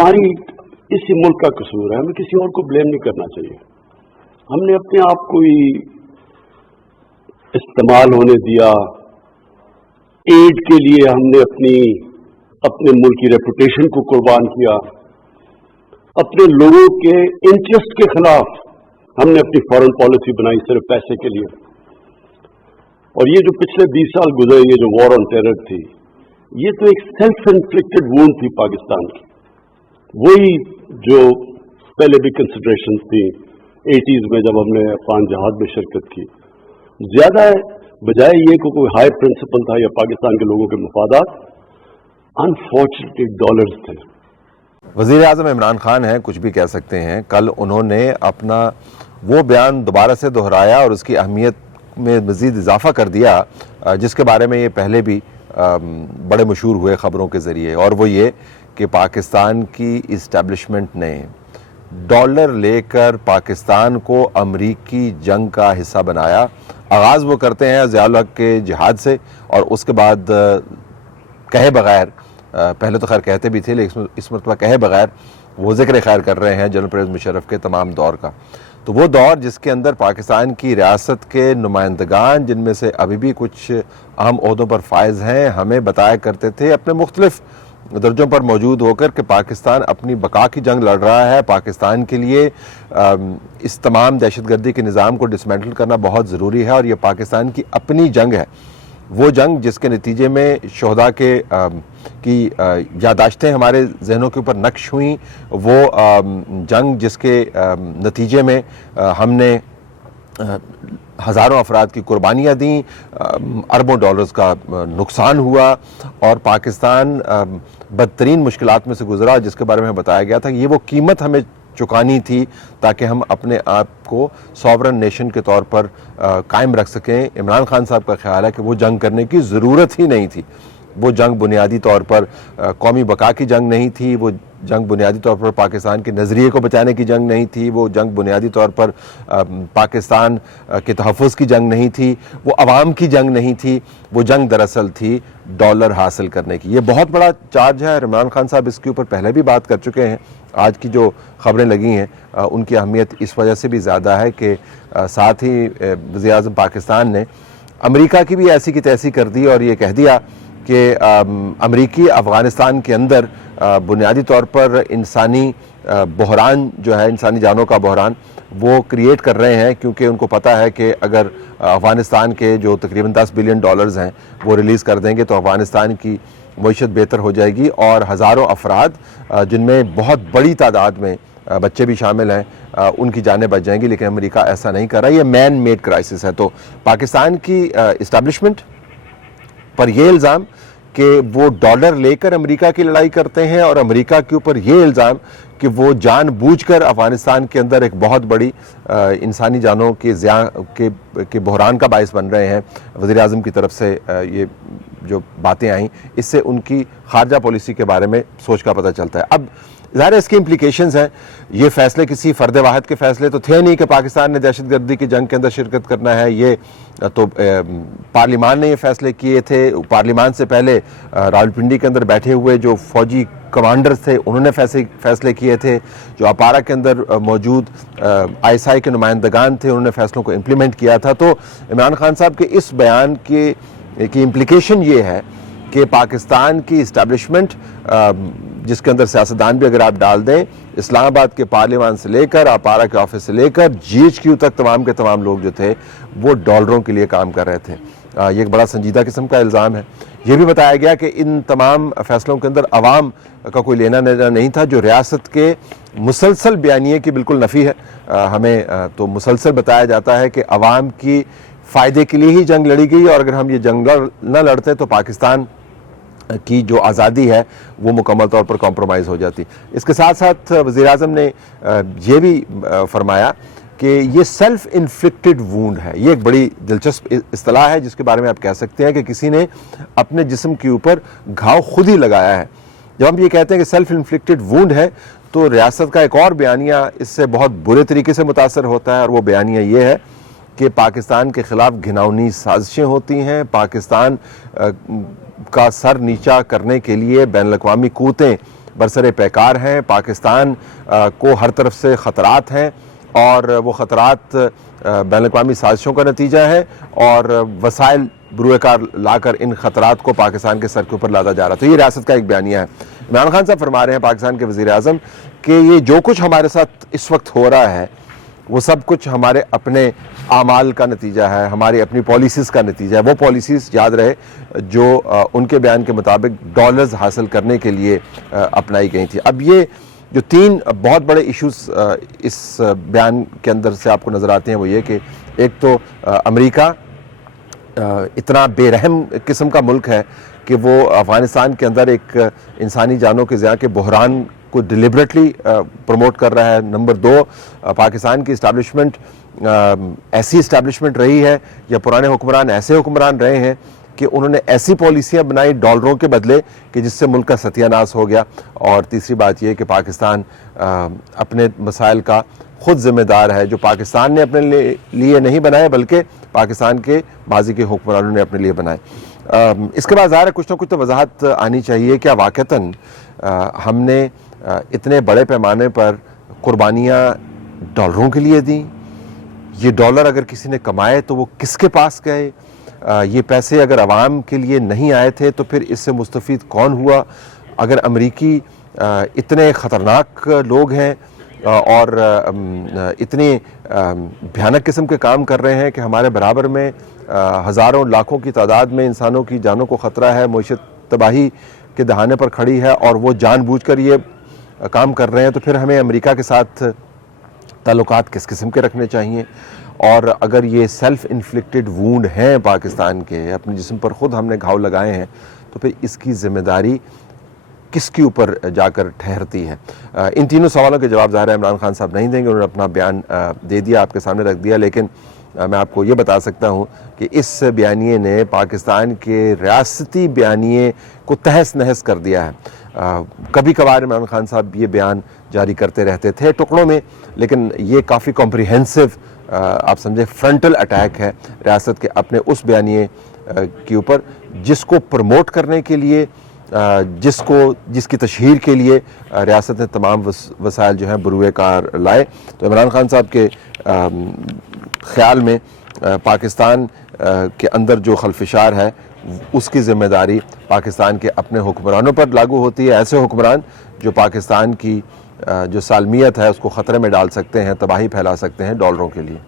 हमारी इसी मुल्क का कसूर है, हमें किसी और को ब्लेम नहीं करना चाहिए। हमने अपने आप को ही इस्तेमाल होने दिया, एड के लिए हमने अपने मुल्क की रेपुटेशन को कुर्बान किया, अपने लोगों के इंटरेस्ट के खिलाफ हमने अपनी फॉरेन पॉलिसी बनाई सिर्फ पैसे के लिए। और ये जो पिछले 20 साल गुजरे, ये जो वॉर ऑन टेरर थी, ये तो एक सेल्फ इन्फ्लिक्टेड वूंड थी पाकिस्तान की। वही जो पहले भी कंसिडरेशन थी 80s में जब हमने अफगान जहाज में शिरकत की, ज्यादा बजाय ये को कोई हाई प्रिंसिपल था या पाकिस्तान के लोगों के मफादात, अनफॉर्चुनेटली डॉलर्स थे। वज़ीर आज़म इमरान खान हैं, कुछ भी कह सकते हैं। कल उन्होंने अपना वो बयान दोबारा से दोहराया और उसकी अहमियत में मज़ीद इजाफा कर दिया जिसके बारे में ये पहले भी बड़े मशहूर हुए ख़बरों के ज़रिए, और वो ये कि पाकिस्तान की इस्टेब्लिशमेंट ने डॉलर लेकर पाकिस्तान को अमरीकी जंग का हिस्सा बनाया। आगाज़ वो करते हैं ज़ियाउल हक़ के जिहाद से, और उसके बाद कहे बगैर, पहले तो खैर कहते भी थे लेकिन इस मरतबा कहे बगैर वो ज़िक्र खैर कर रहे हैं जनरल परवेज़ मुशर्रफ के तमाम दौर का। तो वो दौर जिसके अंदर पाकिस्तान की रियासत के नुमाइंदगान, जिनमें से अभी भी कुछ अहम ओहदों पर फायज हैं, हमें बताया करते थे अपने मुख्तलिफ दर्जों पर मौजूद होकर कि पाकिस्तान अपनी बका की जंग लड़ रहा है, पाकिस्तान के लिए इस तमाम दहशतगर्दी के निज़ाम को डिसमेंटल करना बहुत ज़रूरी है, और ये पाकिस्तान की अपनी जंग है। वो जंग जिसके नतीजे में शोहदा की यादाश्तें हमारे जहनों के ऊपर नक्श हुई, वो जंग जिसके नतीजे में हमने हज़ारों अफराद की कुर्बानियाँ दी, अरबों डॉलर्स का नुकसान हुआ, और पाकिस्तान बदतरीन मुश्किलात में से गुजरा जिसके बारे में बताया गया था कि ये वो कीमत हमें चुकानी थी ताकि हम अपने आप को सॉवरन नेशन के तौर पर कायम रख सकें। इमरान खान साहब का ख्याल है कि वो जंग करने की ज़रूरत ही नहीं थी। वो जंग बुनियादी तौर पर कौमी बका की जंग नहीं थी, वो जंग बुनियादी तौर पर पाकिस्तान के नज़रिए को बचाने की जंग नहीं थी, वो जंग बुनियादी तौर पर पाकिस्तान के तहफ़्फ़ुज़ की जंग नहीं थी, वो अवाम की जंग नहीं थी। वो जंग दरअसल थी डॉलर हासिल करने की। ये बहुत बड़ा चार्ज है, इमरान खान साहब इसके ऊपर पहले भी बात कर चुके हैं। आज की जो ख़बरें लगी हैं उनकी अहमियत इस वजह से भी ज़्यादा है कि साथ ही वज़ीर आज़म पाकिस्तान ने अमेरिका की भी ऐसी की तैसी कर दी और ये कह दिया कि अमेरिकी अफ़गानिस्तान के अंदर बुनियादी तौर पर इंसानी बहरान जो है, इंसानी जानों का बहरान, वो क्रिएट कर रहे हैं, क्योंकि उनको पता है कि अगर अफ़गानिस्तान के जो तकरीबन 10 बिलियन डॉलर्स हैं वो रिलीज़ कर देंगे तो अफ़गानिस्तान की मईशत बेहतर हो जाएगी, और हज़ारों अफराद जिनमें बहुत बड़ी तादाद में बच्चे भी शामिल हैं उनकी जानें बच जाएंगी। लेकिन अमेरिका ऐसा नहीं कर रहा, ये मैन मेड क्राइसिस है। तो पाकिस्तान की इस्टेब्लिशमेंट पर यह इल्ज़ाम कि वो डॉलर लेकर अमेरिका की लड़ाई करते हैं, और अमेरिका के ऊपर ये इल्ज़ाम कि वो जानबूझकर अफ़गानिस्तान के अंदर एक बहुत बड़ी इंसानी जानों के बहरान का बायस बन रहे हैं, वज़ीर आज़म की तरफ से ये जो बातें आई, इससे उनकी खारजा पॉलिसी के बारे में सोच का पता चलता है। अब ज़ाहिर है इसके इम्प्लीकेशंस हैं। ये फ़ैसले किसी फ़र्द वाहिद के फ़ैसले तो थे नहीं कि पाकिस्तान ने दहशतगर्दी की जंग के अंदर शिरकत करना है। ये तो पार्लिमान ने ये फ़ैसले किए थे। पार्लिमान से पहले रावलपिंडी के अंदर बैठे हुए जो फ़ौजी कमांडर्स थे उन्होंने फ़ैसले किए थे। जो अपारा के अंदर मौजूद ISI के नुमाइंदगान थे उन्होंने फ़ैसलों को इम्प्लीमेंट किया था। तो इमरान खान साहब के इस बयान की इम्प्लीकेशन ये है कि पाकिस्तान की इस्टेब्लिशमेंट, जिसके अंदर सियासतदान भी अगर आप डाल दें, इस्लामाबाद के पार्लियामान से लेकर अपारा के ऑफिस से लेकर GHQ तक तमाम के तमाम लोग जो थे वो डॉलरों के लिए काम कर रहे थे। ये एक बड़ा संजीदा किस्म का इल्ज़ाम है। ये भी बताया गया कि इन तमाम फैसलों के अंदर अवाम का कोई लेना देना नहीं था, जो रियासत के मुसलसल बयानिए की बिल्कुल नफ़ी है। हमें तो मुसलसल बताया जाता है कि अवाम की फ़ायदे के लिए ही जंग लड़ी गई, और अगर हम ये जंग न लड़ते तो पाकिस्तान की जो आज़ादी है वो मुकम्मल तौर पर कॉम्प्रोमाइज़ हो जाती। इसके साथ साथ वज़ीर आज़म ने ये भी फरमाया कि ये सेल्फ इन्फ्लिक्टेड वूंड है। ये एक बड़ी दिलचस्प इस्तिलाह है जिसके बारे में आप कह सकते हैं कि किसी ने अपने जिस्म के ऊपर घाव खुद ही लगाया है। जब हम ये कहते हैं कि सेल्फ इन्फ्लिक्टेड वूंड है तो रियासत का एक और बयानिया इससे बहुत बुरे तरीके से मुतासर होता है, और वो बयानिया ये है कि पाकिस्तान के ख़िलाफ़ घिनौनी साजिशें होती हैं। पाकिस्तान का सर नीचा करने के लिए बैनुल-अक़वामी क़ुव्वतें برسر پیکار ہیں، پاکستان کو ہر طرف سے خطرات ہیں، اور وہ خطرات بین الاقوامی سازشوں کا نتیجہ ہے، اور وسائل بروئے کار لا کر ان خطرات کو پاکستان کے سر کے اوپر لادا جا رہا. تو یہ ریاست کا ایک بیانیہ ہے. عمران خان صاحب فرما رہے ہیں، پاکستان کے وزیر اعظم، کہ یہ جو کچھ ہمارے ساتھ اس وقت ہو رہا ہے وہ سب کچھ ہمارے اپنے اعمال کا نتیجہ ہے، ہماری اپنی پالیسیز کا نتیجہ ہے. وہ پالیسیز یاد رہے جو ان کے بیان کے مطابق ڈالرز حاصل کرنے کے لیے اپنائی گئی تھی. اب یہ جو تین بہت بڑے ایشوز اس بیان کے اندر سے آپ کو نظر آتے ہیں وہ یہ کہ ایک تو امریکہ اتنا بے رحم قسم کا ملک ہے کہ وہ افغانستان کے اندر ایک انسانی جانوں کے ضیاع کے بحران کو ڈیلیبریٹلی پروموٹ کر رہا ہے. نمبر دو، پاکستان کی اسٹیبلشمنٹ ایسی اسٹیبلشمنٹ رہی ہے یا پرانے حکمران ایسے حکمران رہے ہیں کہ انہوں نے ایسی پالیسیاں بنائی ڈالروں کے بدلے کہ جس سے ملک کا ستیہ ناش ہو گیا. اور تیسری بات یہ کہ پاکستان اپنے مسائل کا خود ذمہ دار ہے، جو پاکستان نے اپنے لیے نہیں بنائے بلکہ پاکستان کے ماضی کے حکمرانوں نے اپنے لیے بنائے. اس کے بعد ظاہر ہے کچھ نہ کچھ تو وضاحت آنی چاہیے. کیا واقعتاً ہم نے اتنے بڑے پیمانے پر قربانیاں ڈالروں کے لیے دیں؟ یہ ڈالر اگر کسی نے کمائے تو وہ کس کے پاس گئے؟ یہ پیسے اگر عوام کے لیے نہیں آئے تھے تو پھر اس سے مستفید کون ہوا؟ اگر امریکی اتنے خطرناک لوگ ہیں اور اتنے بھیانک قسم کے کام کر رہے ہیں کہ ہمارے برابر میں ہزاروں لاکھوں کی تعداد میں انسانوں کی جانوں کو خطرہ ہے، معیشت تباہی کے دہانے پر کھڑی ہے، اور وہ جان بوجھ کر یہ کام کر رہے ہیں، تو پھر ہمیں امریکہ کے ساتھ تعلقات کس قسم کے رکھنے چاہیے؟ اور اگر یہ سیلف انفلکٹڈ وونڈ ہیں پاکستان کے، اپنے جسم پر خود ہم نے گھاؤ لگائے ہیں، تو پھر اس کی ذمہ داری کس کے اوپر جا کر ٹھہرتی ہے؟ ان تینوں سوالوں کے جواب ظاہر ہے عمران خان صاحب نہیں دیں گے، انہوں نے اپنا بیان دے دیا، آپ کے سامنے رکھ دیا. لیکن میں آپ کو یہ بتا سکتا ہوں کہ اس بیانیے نے پاکستان کے ریاستی بیانیے کو تہس نہس کر دیا ہے. کبھی کبھار عمران خان صاحب یہ بیان جاری کرتے رہتے تھے ٹکڑوں میں، لیکن یہ کافی کمپریہنسو آپ سمجھے فرنٹل اٹیک ہے ریاست کے اپنے اس بیانیے کے اوپر جس کو پروموٹ کرنے کے لیے، جس کی تشہیر کے لیے ریاست نے تمام وسائل جو ہیں بروئے کار لائے. تو عمران خان صاحب کے خیال میں پاکستان کے اندر جو خلفشار ہے اس کی ذمہ داری پاکستان کے اپنے حکمرانوں پر لاگو ہوتی ہے، ایسے حکمران جو پاکستان کی جو سالمیت ہے اس کو خطرے میں ڈال سکتے ہیں، تباہی پھیلا سکتے ہیں ڈالروں کے لیے.